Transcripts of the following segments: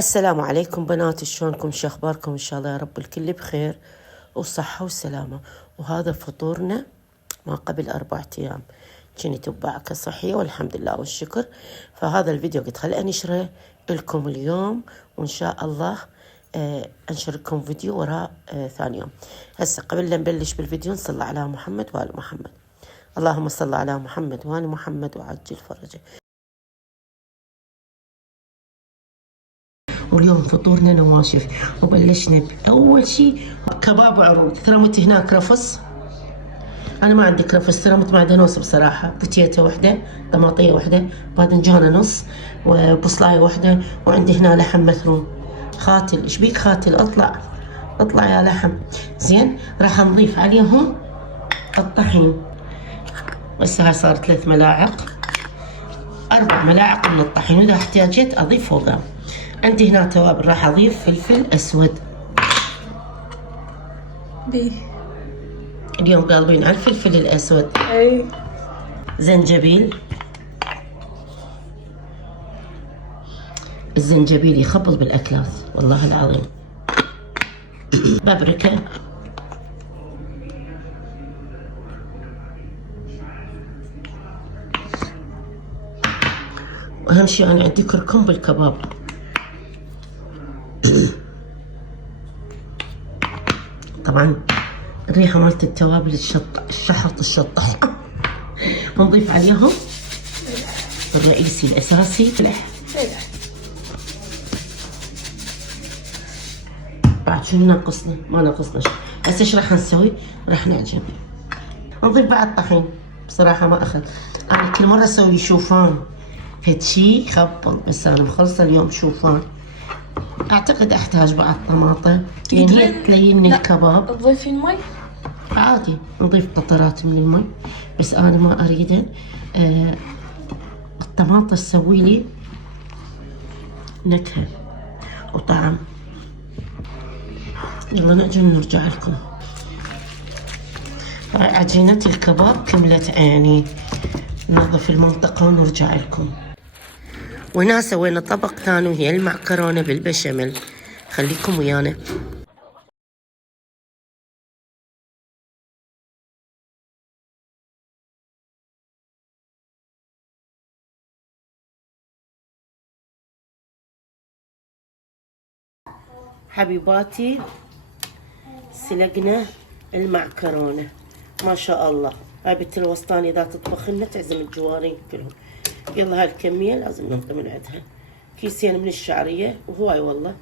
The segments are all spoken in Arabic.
السلام عليكم بناتي، شلونكم؟ شو اخباركم؟ ان شاء الله يا رب الكل بخير وصحة وسلامة. وهذا فطورنا ما قبل 4 ايام. كنت ببعكة صحية والحمد لله والشكر. فهذا الفيديو قلت خلي انشره لكم اليوم، وان شاء الله انشر لكم فيديو وراء ثاني يوم. هسه قبل لا نبلش بالفيديو نصلي على محمد وآل محمد. اللهم صل على محمد وآل محمد وعجل فرجه. واليوم فطورنا نواشف، وبلشنا بأول شيء كباب عروض. ثرمت هناك رفص، أنا ما عندي رفص، ثرمت معدنوس بصراحة. بوتيتا وحدة، طماطية وحدة، باذنجانة نص، وبصلاية وحدة، وعندي هنا لحم مثروم. خاتل، إيش بيك خاتل؟ اطلع يا لحم. زين، راح نضيف عليهم الطحين. هسه هاي صار 3 ملاعق، 4 ملاعق من الطحين، وإذا احتاجت أضيف فوقها. عندي هنا توابل، راح أضيف فلفل أسود. اليوم قالبين على الفلفل الأسود. أي. زنجبيل، الزنجبيل يخبط بالأكلات والله العظيم. بابريكا، وأهم شيء أنا عندي كركم بالكباب. طبعا الريحة مالت التوابل الشطح. ونضيف عليهم الرئيسي الأساسي ملح. بعد شو ناقصنا؟ ما ناقصنا شيء. هسه ايش راح نسوي؟ راح نعجن. نضيف بعد طحين. بصراحة ما أخذ، أنا كل مرة أسوي شوفان فد شي يخبل، بس أنا مخلصة اليوم شوفان. أعتقد أحتاج بعد طماطة لأن هي تلين الكباب. تضيفين مي؟ عادي نضيف قطرات من المي، بس أنا ما أريد الطماطة تسوي لي نكهة وطعم. يلا نعجن ونرجع لكم. هاي عجينة الكباب كملت، يعني ننظف المنطقة ونرجع لكم. وهنا سوينا طبق ثاني وهي المعكرونة بالبشاميل. خليكم ويانا. حبيباتي سلقنا المعكرونة ما شاء الله. هاي بنت الوسطاني اذا تطبخ لنا تعزم الجوارين كلهم. يلا هاي الكمية لازم ننطي من عندها. كيسين من الشعرية وهواي والله.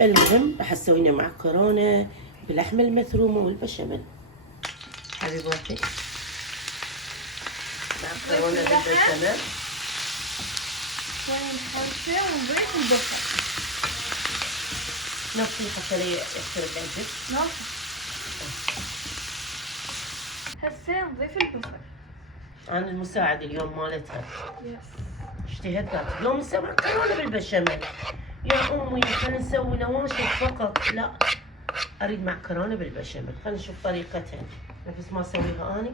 المهم راح اسوي لنا معكرونة باللحمة المثرومة والبشاميل. حبيباتي معكرونة بالبشاميل. شوي نحرشه ونضيف البصل. نفسي حتى يختلف عندك. ناقص. هسه نضيف البصل. أنا المساعد اليوم مالتها. يس. اشتهت قالت اليوم نسوي معكرونة بالبشاميل. يا أمي خلينا نسوي نواشف فقط، لا أريد معكرونة بالبشاميل. خلينا نشوف طريقتها نفس ما أسويها أنا.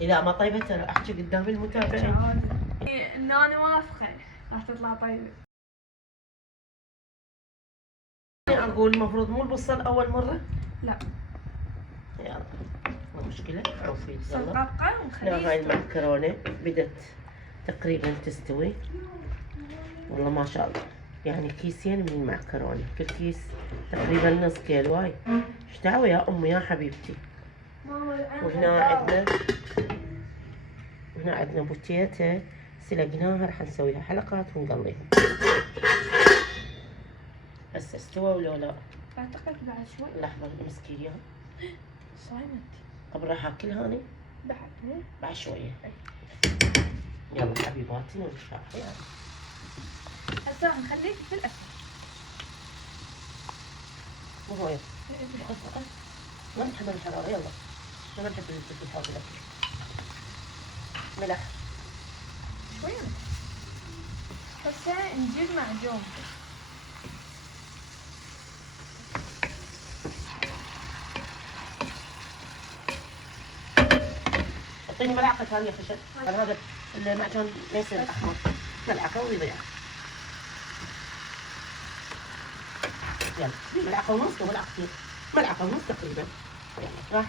إذا ما طيبة راح أحكي قدام المتابعين. إن أنا واثقة راح تطلع طيبة. أقول المفروض مو البصل أول مرة؟ لا. يلا مو مشكلة، عوفي. سلقة ونخليه. هاي المعكرونة بدت تقريبا تستوي. والله ما شاء الله، يعني كيسين من المعكرونة، كل كيس تقريبا نص كيلو. هاي ايش دعوة يا أمي يا حبيبتي. وهنا عندنا بوتيتا سلقناها، راح نسويها حلقات ونقليها. هسه استوى ولا لا؟ اعتقد بعد شوي. لحظة امسكي اياها. صايمت. طب راح اكلها انا؟ بعد شوية. يلا حبيباتي نرجع. هسه راح نخليه في الأسفل. مو هو ما نحب الحرارة. يلا ما نحب الحار بالأكل. ملح شوية. هسه نجيب معجون. اعطيني ملعقة ثانية خشب. على هذا المعجون ما يصير أحمر. ملعقة ويضيع. يلا ملعقة ونص وملعقتين، ملعقة ونص تقريبا. يلا راح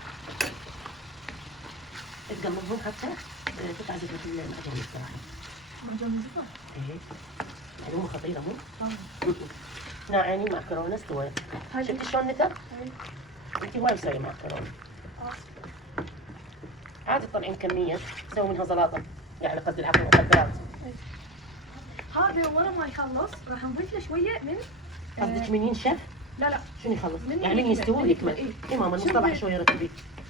تقلبهم حتى تطلع زبدة المعجون الصراحة. معجون زبدة؟ ايه معلومة خطيرة مو؟ ناعيني معكرونة استوى. شفتي شلون نتر؟ انتي وايد مسوية معكرونة. عادي تطلعين كمية تسوي منها زلاطة، يعني قصدي العفو مخدرات. هذا ورا ما يخلص راح نضيف له شوية من قصدك من ينشف؟ لا شنو يخلص؟ من يعني من يستوي من ويكمل. إيه. اي ماما المصطلح شوي رتبي.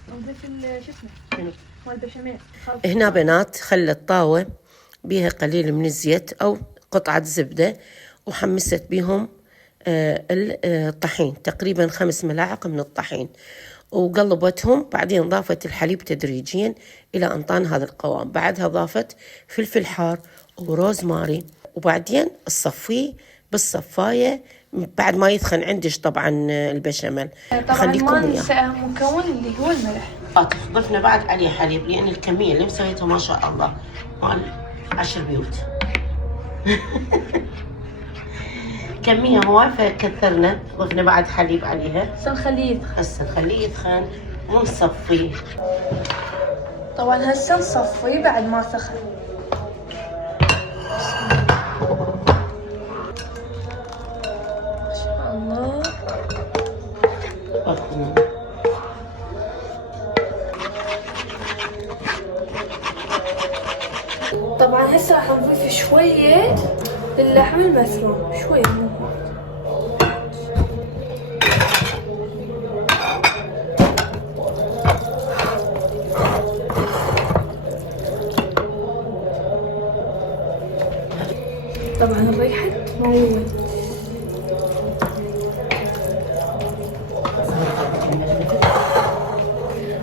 نضيف شو اسمه؟ شنو؟ مال البشاميل. هنا بنات خلت طاوة بيها قليل من الزيت أو قطعة زبدة وحمست بيهم الطحين، تقريبا 5 ملاعق من الطحين، وقلبتهم. بعدين ضافت الحليب تدريجيا إلى أن طان هذا القوام. بعدها ضافت فلفل حار وروزماري، وبعدين تصفيه بالصفاية بعد ما يثخن عندش طبعا البشاميل. طبعا ما ننسى مكون اللي هو الملح. ضفنا بعد عليه حليب لأن الكمية اللي مسويتها ما شاء الله مال 10 بيوت. كمية هواي فكثرنا، ضفنا بعد حليب عليها. هسه نخليه يدخن. هسه نخليه يدخن ونصفيه. طبعا هسه نصفيه بعد ما سخن. ما شاء الله. طبعا هسه راح نضيف شوية اللحم المفروم، شوية مو طبعا الريحة تموت.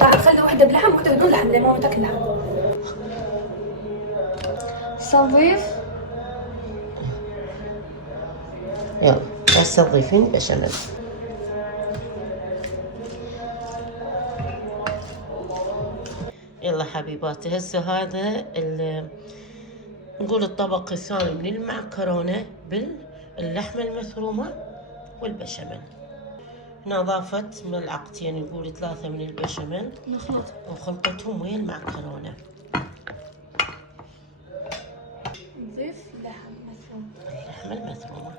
راح نخلي واحدة بلحم وواحدة بدون لحم لأن ماما تاكل لحم. نضيف يلا هسه تضيفين بشاميل. يلا حبيباتي هسه هذا نقول الطبق الثاني من المعكرونة باللحمة المثرومة والبشاميل. هنا ضافت ملعقتين نقول 3 من البشاميل وخلطتهم ويا المعكرونة. نضيف لحم مفروم. اللحمة المثرومة.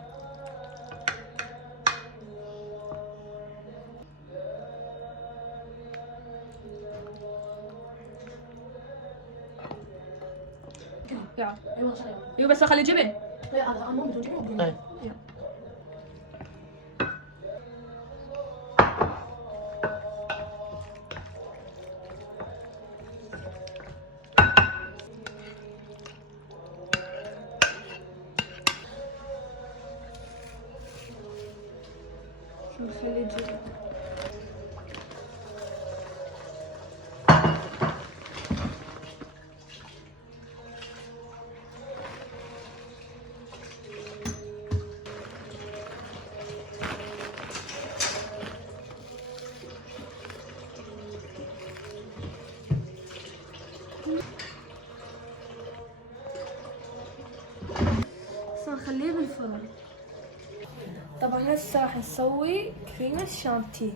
ايوه بس اخلي جبن. طيب. نخلي جبن. نخليه بالفرن. طبعا هسه راح نسوي كريمة شانتيه.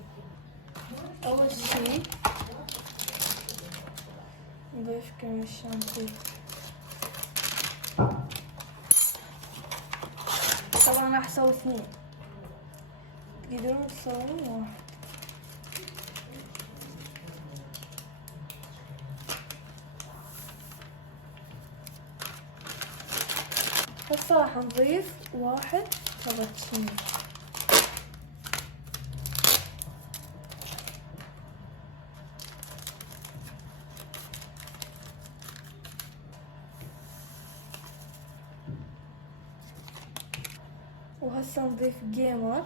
أول شي نضيف كريمة شانتيه. طبعا راح اسوي 2، تقدرون تسوون 1. هسه راح نضيف 1 كابتشينو. وهسه نضيف جيمر.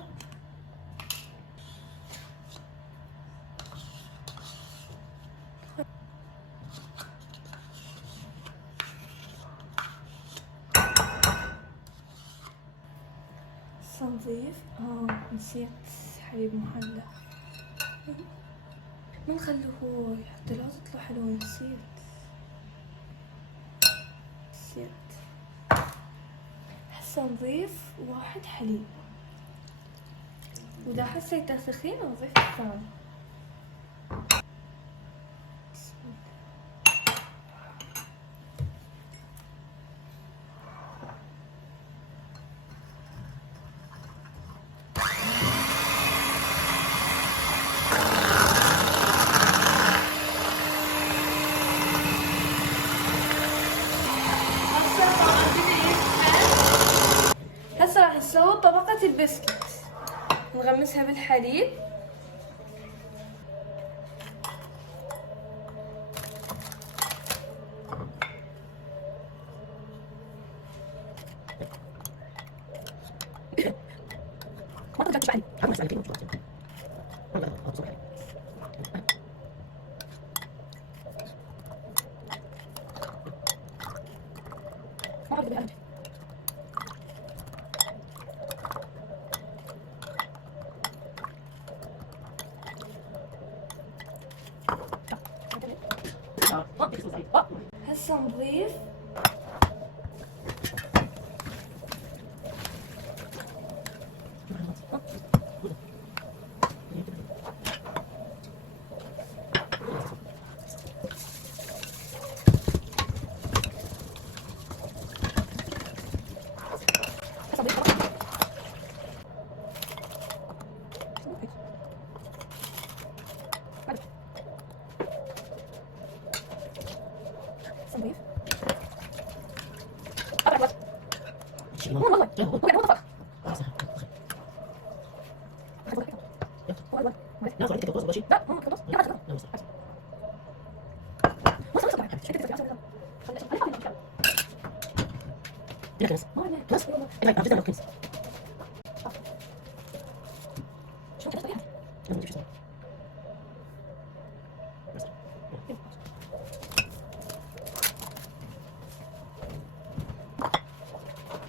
هسه نضيف نسيت حليب محلى. ما نخليه حتى لا تطلع حلوة. نسيت. هسه نضيف 1 حليب. وإذا حسيته ثخين نضيف الثاني. هسه راح نسوي طبقة البسكوت، نغمسها بالحليب. هسه نضيف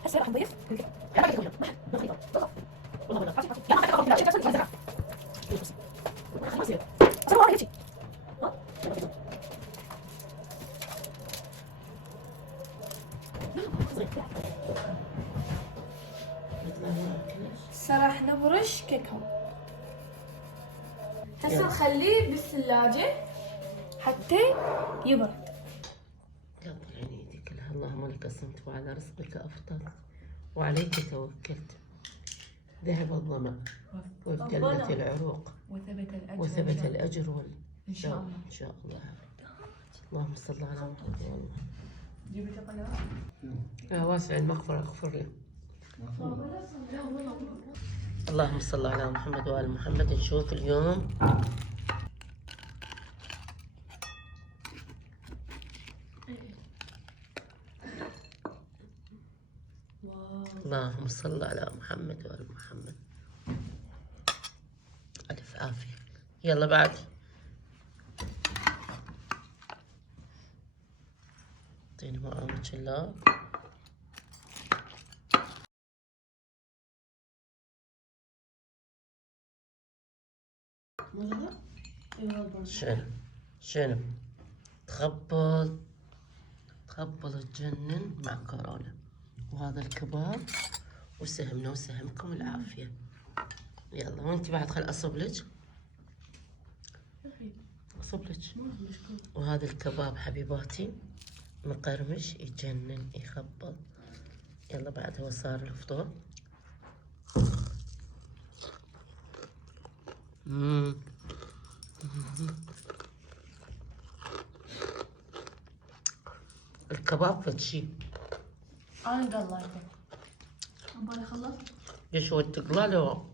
هسه راح نضيف هسه راح نبرش كاكاو. هسه نخليه بالثلاجة حتى يبرد. لا طلعين ايدي كلها، اللهم لك قسمت وعلى رزقك افطرت وعليك توكلت. ذهب الظمأ وابتلت العروق وثبت الأجر إن شاء الله. إن شاء الله. اللهم صل على محمد. والله جبت قناة؟ يا واسع المغفرة اغفر لي. اللهم صل على محمد وآل محمد. نشوف اليوم اللهم صل على محمد وآل محمد. ألف عافية. يلا بعد اعطيني معاونة الله. شنو تخبل تجنن مع كورونا. وهذا الكباب وسهمنا وسهمكم العافية. يلا وانت بعد خل اصب لك. وهذا الكباب حبيباتي مقرمش يجنن يخبل. يلا بعد هو صار الفطور. الكباب فد شي. أنا قلعته. أبغى أخلص؟ ليش هو تقلى له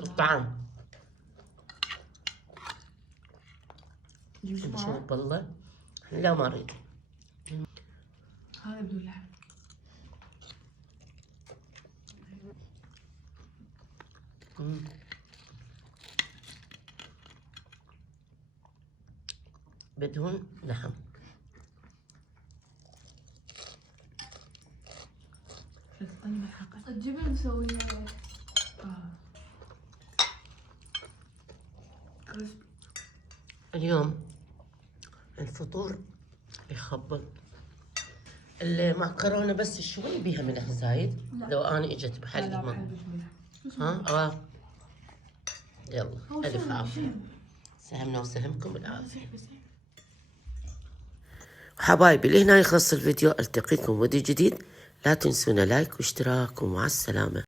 الطعم؟ نشوف بالله. لا ما اريد. هذا بدون لحم. بدون لحم. فلسطيني بالحقة. الجبن مسويها اليوم الفطور يخبط. المعكرونة بس شوي بيها ملح زايد. لو انا اجت بحليب ها يلا ألف عافية. سهمنا وسهمكم بالعافية. حبايبي لهنا يخلص الفيديو، التقيكم فيديو جديد، لا تنسونا لايك واشتراك ومع السلامة.